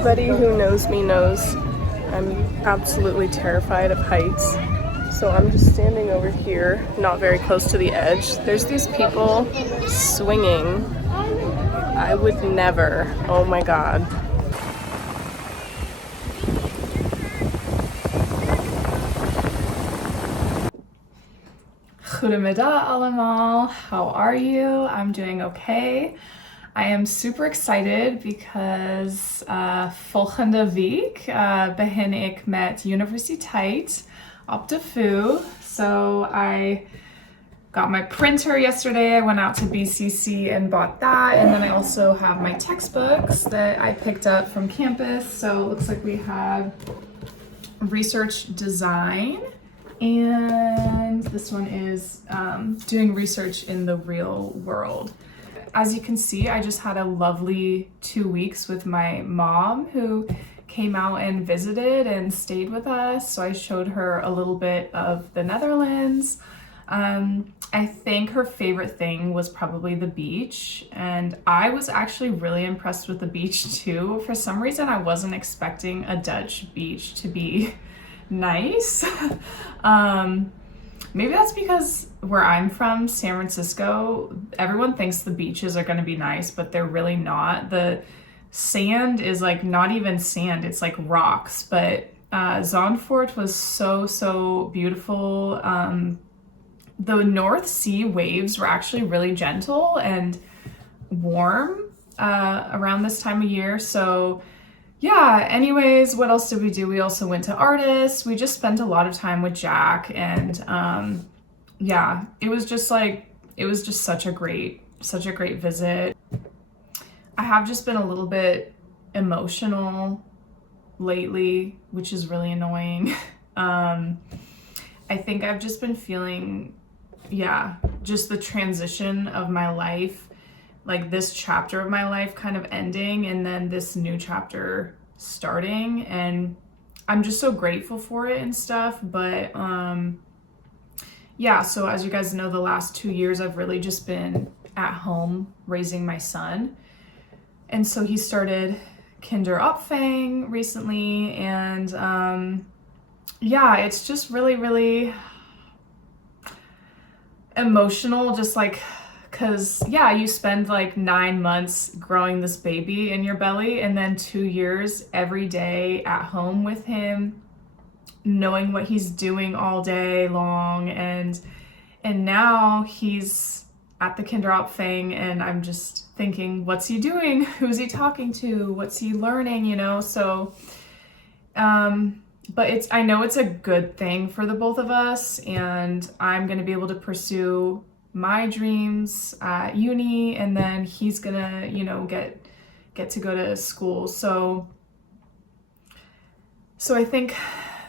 Anybody who knows me knows I'm absolutely terrified of heights. So I'm just standing over here, not very close to the edge. There's these people swinging. I would never. Oh my God. Goedemiddag allemaal. How are you? I'm doing okay. I am super excited because volgende week begin ik met Universiteit op de VU. So I got my printer yesterday. I went out to BCC and bought that. And then I also have my textbooks that I picked up from campus. So it looks like we have research design. And this one is doing research in the real world. As you can see, I just had a lovely 2 weeks with my mom who came out and visited and stayed with us. So I showed her a little bit of the Netherlands. I think her favorite thing was probably the beach. And I was actually really impressed with the beach too. For some reason, I wasn't expecting a Dutch beach to be nice. Maybe that's because where I'm from, San Francisco, everyone thinks the beaches are going to be nice, but they're really not. The sand is like not even sand, it's like rocks. But Zandvoort was so beautiful. The North Sea waves were actually really gentle and warm around this time of year. So yeah, anyways, what else did we do? We also went to Artists. We just spent a lot of time with Jack, and yeah, it was just such a great visit. I have just been a little bit emotional lately, which is really annoying. I think I've just been feeling, just the transition of my life, like this chapter of my life kind of ending and then this new chapter starting, and I'm just so grateful for it and stuff. But so as you guys know, the last 2 years I've really just been at home raising my son, and so he started Kinderopvang recently, and it's just really emotional, just like, because you spend like 9 months growing this baby in your belly, and then 2 years every day at home with him, knowing what he's doing all day long, and now he's at the Kinderopvang, and I'm just thinking, what's he doing? Who's he talking to? What's he learning? So but I know it's a good thing for the both of us, and I'm going to be able to pursue my dreams at uni, and then he's gonna, get to go to school. So I think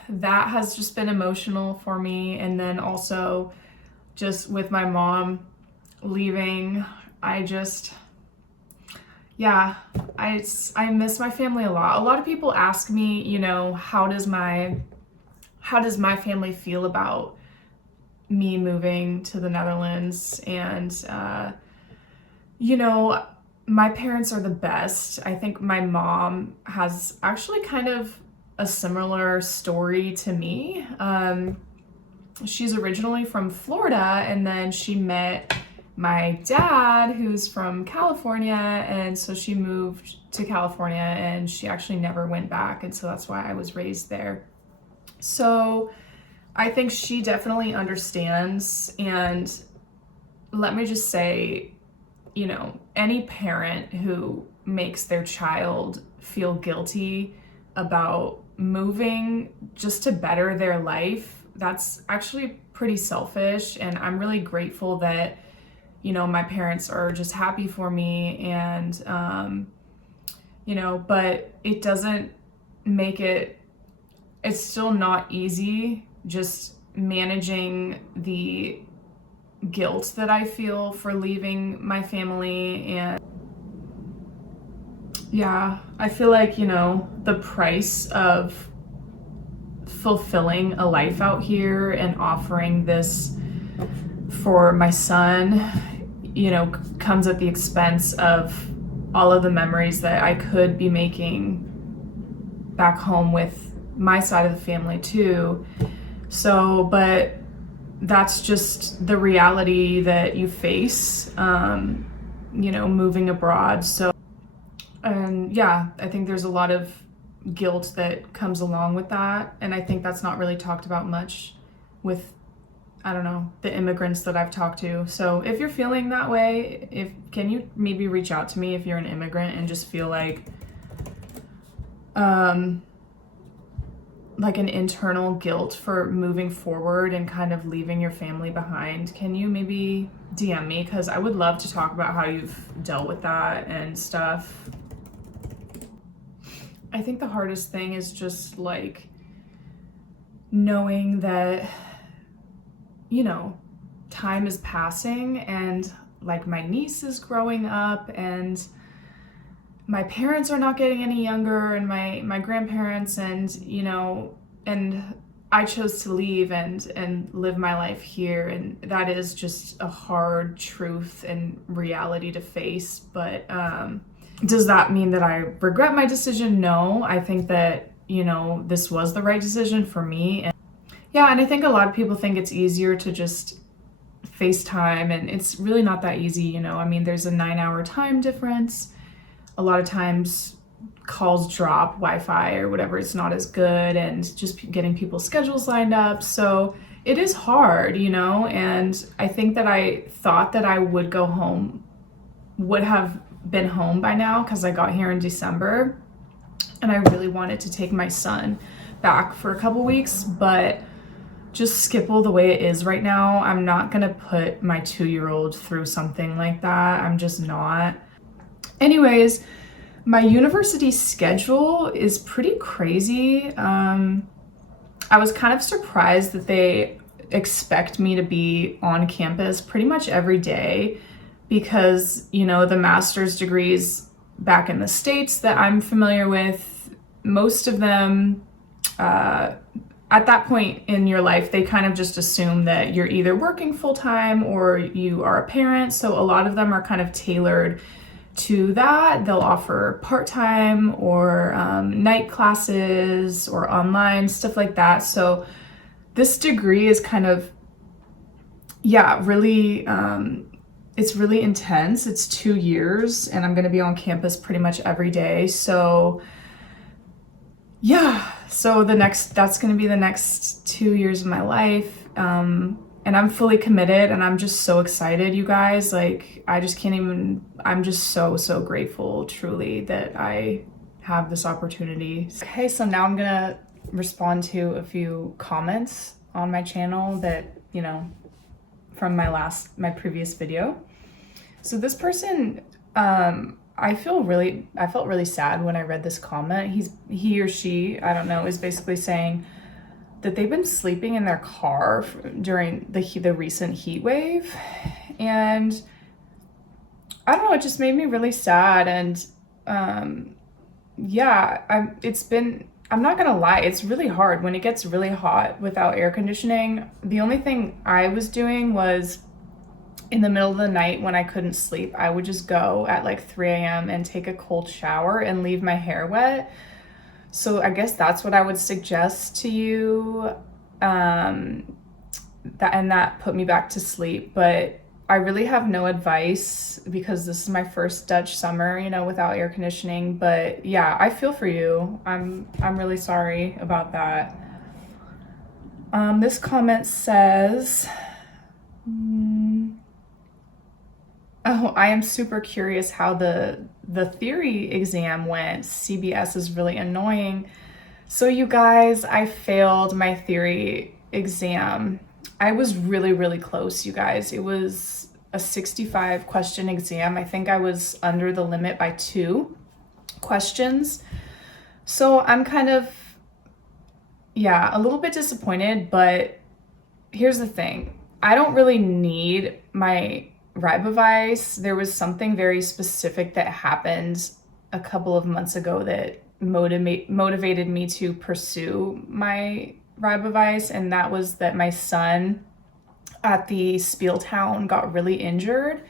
that has just been emotional for me. And then also just with my mom leaving, I miss my family a lot. A lot of people ask me, how does my family feel about me moving to the Netherlands? And my parents are the best. I think my mom has actually kind of a similar story to me. She's originally from Florida, and then she met my dad, who's from California, and so she moved to California, and she actually never went back, and so that's why I was raised there. So I think she definitely understands. And let me just say, any parent who makes their child feel guilty about moving just to better their life, that's actually pretty selfish. And I'm really grateful that, my parents are just happy for me, and, but it doesn't make it's still not easy just managing the guilt that I feel for leaving my family. And I feel like, the price of fulfilling a life out here and offering this for my son, comes at the expense of all of the memories that I could be making back home with my side of the family too. So, but that's just the reality that you face, moving abroad. So, and yeah, I think there's a lot of guilt that comes along with that. And I think that's not really talked about much with, I don't know, the immigrants that I've talked to. So if you're feeling that way, can you maybe reach out to me if you're an immigrant and just feel like an internal guilt for moving forward and kind of leaving your family behind? Can you maybe DM me? Because I would love to talk about how you've dealt with that and stuff. I think the hardest thing is just like knowing that, time is passing, and like my niece is growing up, and my parents are not getting any younger, and my grandparents, and and I chose to leave and live my life here, and that is just a hard truth and reality to face. But does that mean that I regret my decision? No, I think that this was the right decision for me. And yeah, and I think a lot of people think it's easier to just FaceTime, and it's really not that easy. I mean, there's a 9-hour time difference. A lot of times calls drop, Wi-Fi or whatever, it's not as good, and just getting people's schedules lined up. So it is hard, and I think that I thought that I would have been home by now because I got here in December, and I really wanted to take my son back for a couple weeks, but just Skipple the way it is right now, I'm not gonna put my 2-year-old through something like that. I'm just not. Anyways, my university schedule is pretty crazy. I was kind of surprised that they expect me to be on campus pretty much every day, because, the master's degrees back in the States that I'm familiar with, most of them, at that point in your life, they kind of just assume that you're either working full-time or you are a parent. So a lot of them are kind of tailored to that. They'll offer part-time or night classes or online, stuff like that. So this degree is kind of, really, it's really intense. It's 2 years, and I'm going to be on campus pretty much every day. So yeah, so that's going to be the next 2 years of my life. And I'm fully committed, and I'm just so excited, you guys. Like, I just can't even, I'm just so, so grateful, truly, that I have this opportunity. Okay, so now I'm gonna respond to a few comments on my channel that, from my previous video. So this person, I felt really sad when I read this comment. He or she, I don't know, is basically saying that they've been sleeping in their car during the recent heat wave. And I don't know, it just made me really sad. And I'm not gonna lie, it's really hard when it gets really hot without air conditioning. The only thing I was doing was, in the middle of the night when I couldn't sleep, I would just go at like 3 a.m. and take a cold shower and leave my hair wet. So I guess that's what I would suggest to you. That put me back to sleep. But I really have no advice because this is my first Dutch summer, without air conditioning. But yeah, I feel for you. I'm really sorry about that. This comment says, oh, I am super curious how the theory exam went. CBS is really annoying. So you guys, I failed my theory exam. I was really, really close, you guys. It was a 65 question exam. I think I was under the limit by 2 questions. So I'm kind of, a little bit disappointed, but here's the thing. I don't really need my ribovice. There was something very specific that happened a couple of months ago that motivated me to pursue my ribovice, and that was that my son at the Spiel town got really injured,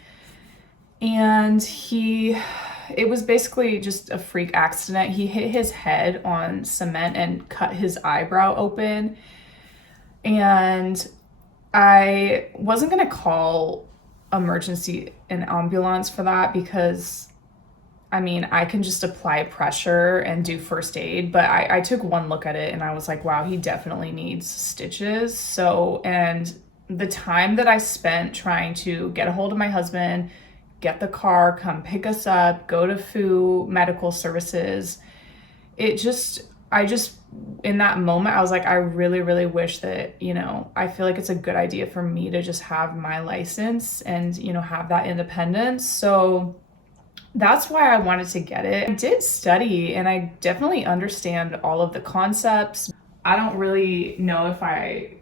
and he it was basically just a freak accident. He hit his head on cement and cut his eyebrow open. And I wasn't gonna call emergency and ambulance for that because I mean, I can just apply pressure and do first aid, but I took one look at it and I was like, wow, he definitely needs stitches. So, and the time that I spent trying to get a hold of my husband, get the car, come pick us up, go to Physio medical services, in that moment, I was like, I really, really wish that, you know, I feel like it's a good idea for me to just have my license and, you know, have that independence. So that's why I wanted to get it. I did study and I definitely understand all of the concepts. I don't really know if I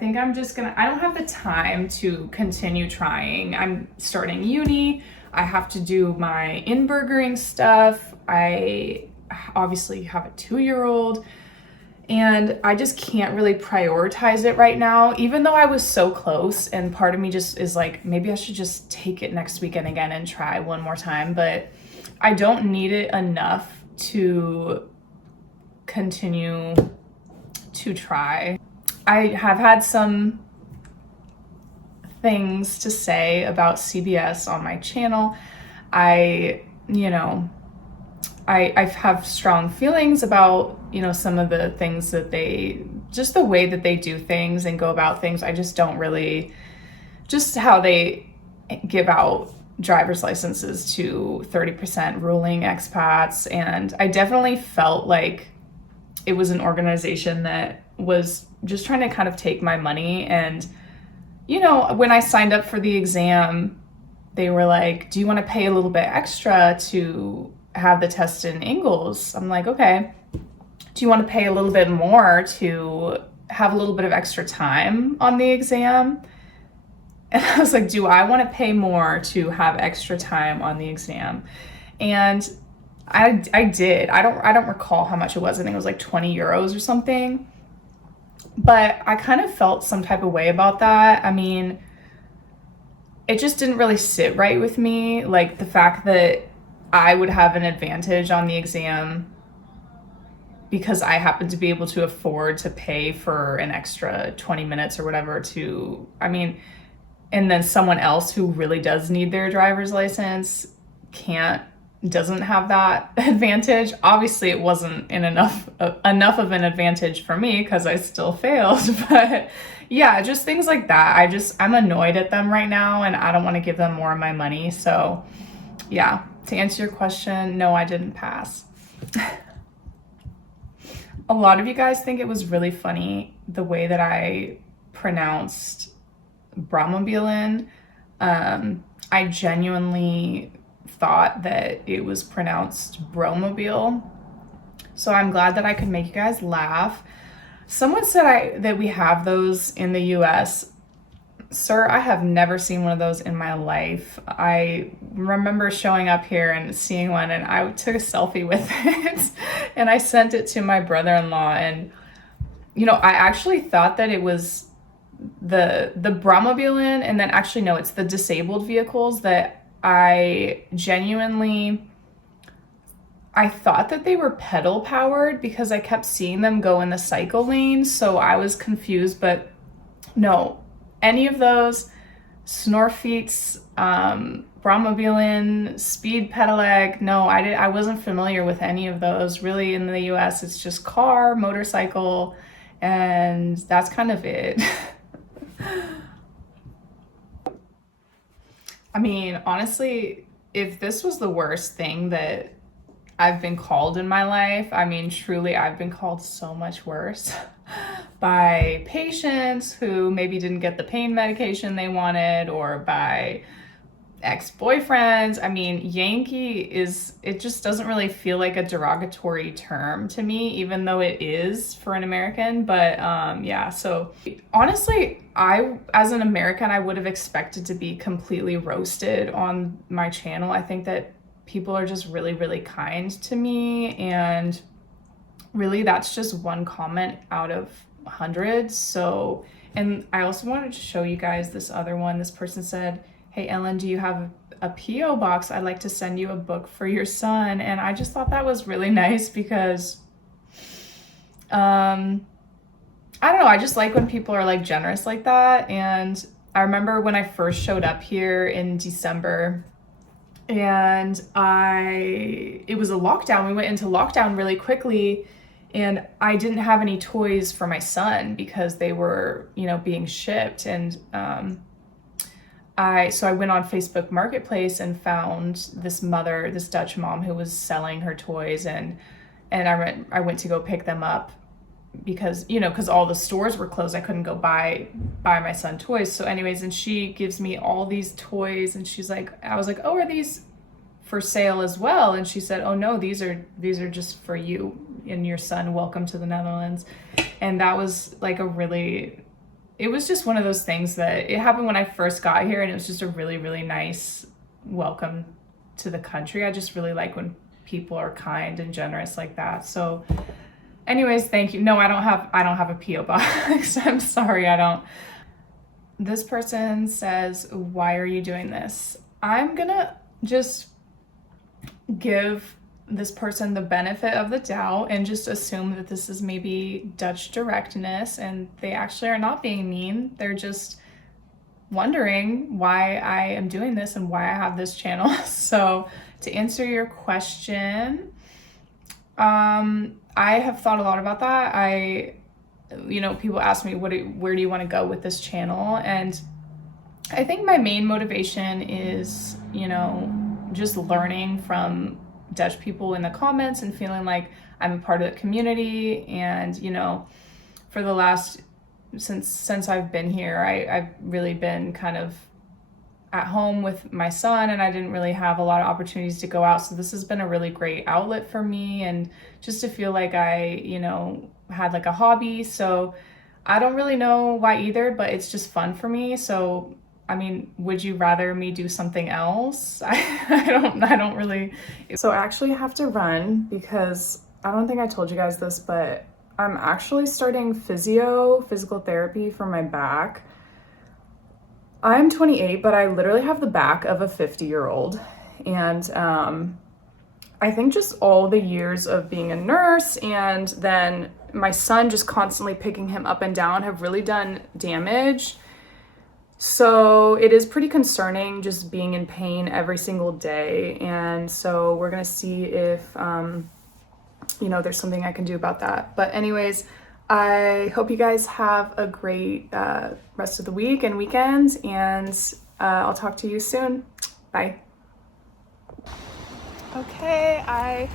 think I'm just gonna, I don't have the time to continue trying. I'm starting uni. I have to do my inburgering stuff. I obviously have a 2-year-old and I just can't really prioritize it right now, even though I was so close. And part of me just is like, maybe I should just take it next weekend again and try one more time, but I don't need it enough to continue to try. I have had some things to say about CBS on my channel. I have strong feelings about, you know, some of the things that just the way that they do things and go about things. I just don't really, just how they give out driver's licenses to 30% ruling expats. And I definitely felt like it was an organization that was just trying to kind of take my money. And, you know, when I signed up for the exam, they were like, do you want to pay a little bit extra to have the test in Ingles? I'm like, okay. Do you want to pay a little bit more to have a little bit of extra time on the exam? And I was like, do I want to pay more to have extra time on the exam? And I did. I don't recall how much it was. I think it was like 20 euros or something. But I kind of felt some type of way about that. I mean, it just didn't really sit right with me. Like the fact that I would have an advantage on the exam because I happen to be able to afford to pay for an extra 20 minutes or whatever and then someone else who really does need their driver's license doesn't have that advantage. Obviously it wasn't enough of an advantage for me because I still failed, but yeah, just things like that. I'm annoyed at them right now and I don't want to give them more of my money. So yeah, to answer your question, no, I didn't pass. A lot of you guys think it was really funny the way that I pronounced Brahmabilen. I genuinely thought that it was pronounced Bromobile. So I'm glad that I could make you guys laugh. Someone said that we have those in the US. Sir, I have never seen one of those in my life. I remember showing up here and seeing one and I took a selfie with it and I sent it to my brother-in-law. And, you know, I actually thought that it was the Brahmabilen, and then actually no, it's the disabled vehicles that I thought that they were pedal powered because I kept seeing them go in the cycle lane. So I was confused, but no, any of those, Snorfeets, Brahmabilen, Speed Pedelec, no, I wasn't familiar with any of those. Really, in the US, it's just car, motorcycle, and that's kind of it. I mean, honestly, if this was the worst thing that I've been called in my life, I mean, truly, I've been called so much worse by patients who maybe didn't get the pain medication they wanted, or by ex-boyfriends. I mean, Yankee it just doesn't really feel like a derogatory term to me, even though it is for an American. But yeah, so honestly, as an American, I would have expected to be completely roasted on my channel. I think that people are just really, really kind to me, and really that's just one comment out of hundreds. So, and I also wanted to show you guys this other one. This person said, hey Ellen, do you have a PO box? I'd like to send you a book for your son. And I just thought that was really nice because I don't know, I just like when people are like generous like that. And I remember when I first showed up here in December, and it was a lockdown. We went into lockdown really quickly, and I didn't have any toys for my son because they were, you know, being shipped. And I went on Facebook Marketplace and found this Dutch mom who was selling her toys, and I went to go pick them up because, you know, because all the stores were closed. I couldn't go buy my son toys. So anyways, and she gives me all these toys, and she's like, I was like, oh, are these for sale as well? And she said, oh no, these are just for you and your son. Welcome to the Netherlands. And that was like it was just one of those things that it happened when I first got here, and it was just a really, really nice welcome to the country. I just really like when people are kind and generous like that. So anyways, thank you. No, I don't have a PO box. I'm sorry, I don't. This person says, why are you doing this? I'm gonna just give this person the benefit of the doubt and just assume that this is maybe Dutch directness, and they actually are not being mean. They're just wondering why I am doing this and why I have this channel. So to answer your question, I have thought a lot about that. You know, people ask me, where do you want to go with this channel? And I think my main motivation is, you know, just learning from Dutch people in the comments and feeling like I'm a part of the community. And, you know, for the last, since I've been here, I've really been kind of at home with my son, and I didn't really have a lot of opportunities to go out. So this has been a really great outlet for me, and just to feel like I, you know, had like a hobby. So I don't really know why either, but it's just fun for me. So, I mean, would you rather me do something else? I don't really. So I actually have to run because I don't think I told you guys this, but I'm actually starting physical therapy for my back. I'm 28, but I literally have the back of a 50-year-old. And I think just all the years of being a nurse and then my son just constantly picking him up and down have really done damage. So it is pretty concerning just being in pain every single day. And so we're gonna see if, you know, there's something I can do about that. But anyways, I hope you guys have a great rest of the week and weekend, and I'll talk to you soon. Bye. Okay, I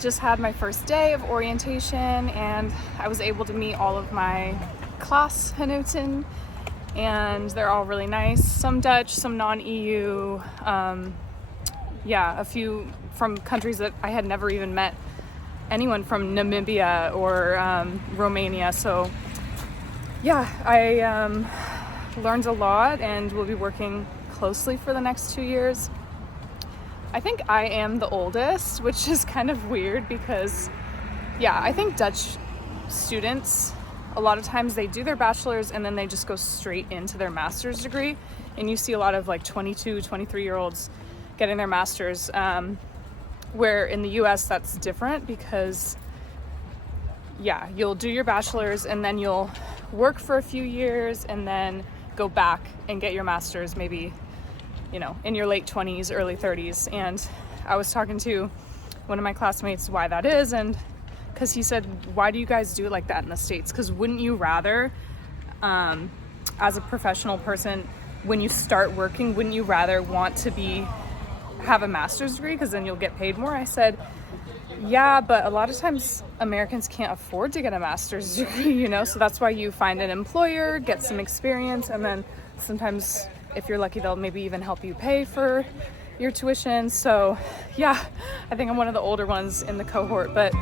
just had my first day of orientation, and I was able to meet all of my classgenoten, and they're all really nice. Some Dutch, some non-EU, yeah, a few from countries that I had never even met anyone from, Namibia or Romania. So yeah, I learned a lot, and we'll be working closely for the next 2 years. I think I am the oldest, which is kind of weird because, yeah, I think Dutch students, a lot of times they do their bachelor's and then they just go straight into their master's degree. And you see a lot of like 22, 23-year-olds getting their master's. Where in the US that's different because, yeah, you'll do your bachelor's and then you'll work for a few years and then go back and get your master's maybe, you know, in your late 20s, early 30s. And I was talking to one of my classmates why that is, and because he said, why do you guys do it like that in the States? Because wouldn't you rather, as a professional person, when you start working, wouldn't you rather want to have a master's degree because then you'll get paid more? I said, yeah, but a lot of times Americans can't afford to get a master's degree, you know, so that's why you find an employer, get some experience, and then sometimes if you're lucky they'll maybe even help you pay for your tuition. So yeah, I think I'm one of the older ones in the cohort, but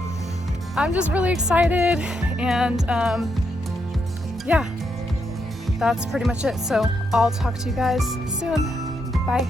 I'm just really excited, and yeah, that's pretty much it. So I'll talk to you guys soon. Bye.